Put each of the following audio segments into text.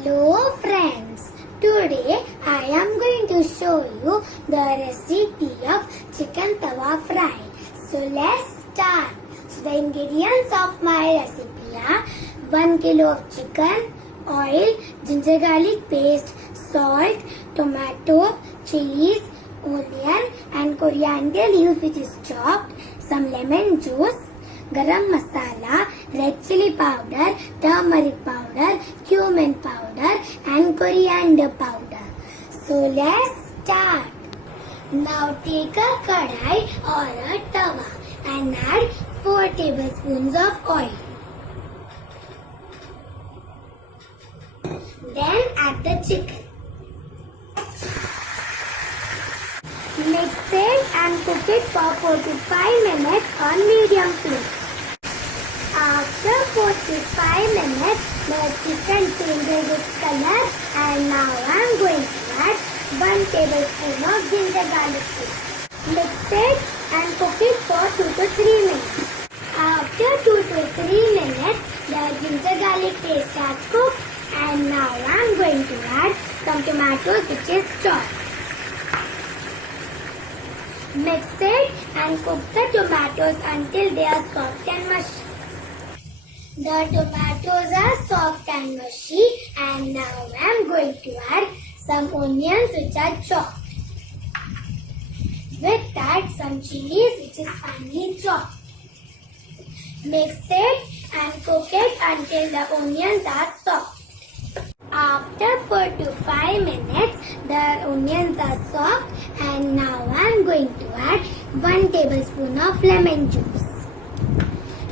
Hello friends, today I am going to show you the recipe of chicken tawa fry. So let's start. So the ingredients of my recipe are 1 kilo of chicken, oil, ginger garlic paste, salt, tomato, chilies, onion and coriander leaves which is chopped, some lemon juice, garam masala, red chili powder, turmeric powder, cumin powder and coriander powder. So let's start. Now take a kadai or a tawa and add 4 tablespoons of oil. Then add the chicken. Mix it and cook it for 4 to 5 minutes on medium flame. After 4 to 5 minutes, the chicken changes its color and now I am going to add 1 tablespoon of ginger garlic paste. Mix it and cook it for 2 to 3 minutes. After 2 to 3 minutes, the ginger garlic paste has cooked and now I am going to add some tomatoes which is chopped. Mix it and cook the tomatoes until they are soft and mushy. The tomatoes are soft and mushy and now I am going to add some onions which are chopped. With that some chilies which is finely chopped. Mix it and cook it until the onions are soft. After 4 to 5 minutes, the onions are soft and now I am going to add 1 tablespoon of lemon juice.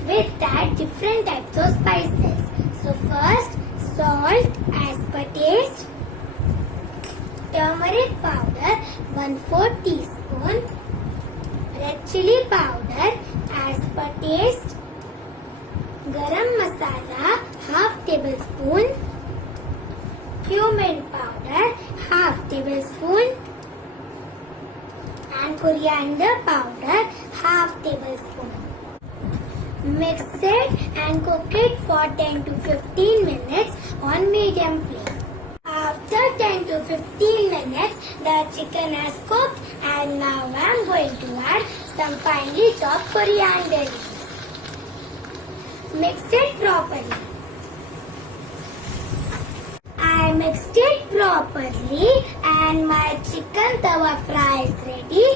With that, different types of spices. So first, salt as per taste, turmeric powder 1/4 teaspoon, red chili powder as per taste, garam masala half tablespoon, cumin powder half tablespoon and coriander powder half tablespoon. Mix it and cook it for 10 to 15 minutes on medium flame. After 10 to 15 minutes, the chicken has cooked and now I am going to add some finely chopped coriander leaves. Mix it properly. I mixed it properly and my chicken tawa fry is ready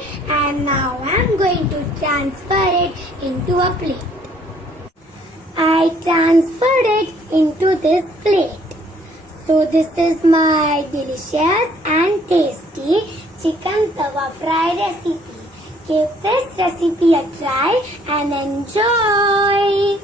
and now I am going to transfer it into a plate. I transferred it into this plate. So this is my delicious and tasty chicken tawa fry recipe. Give this recipe a try and enjoy.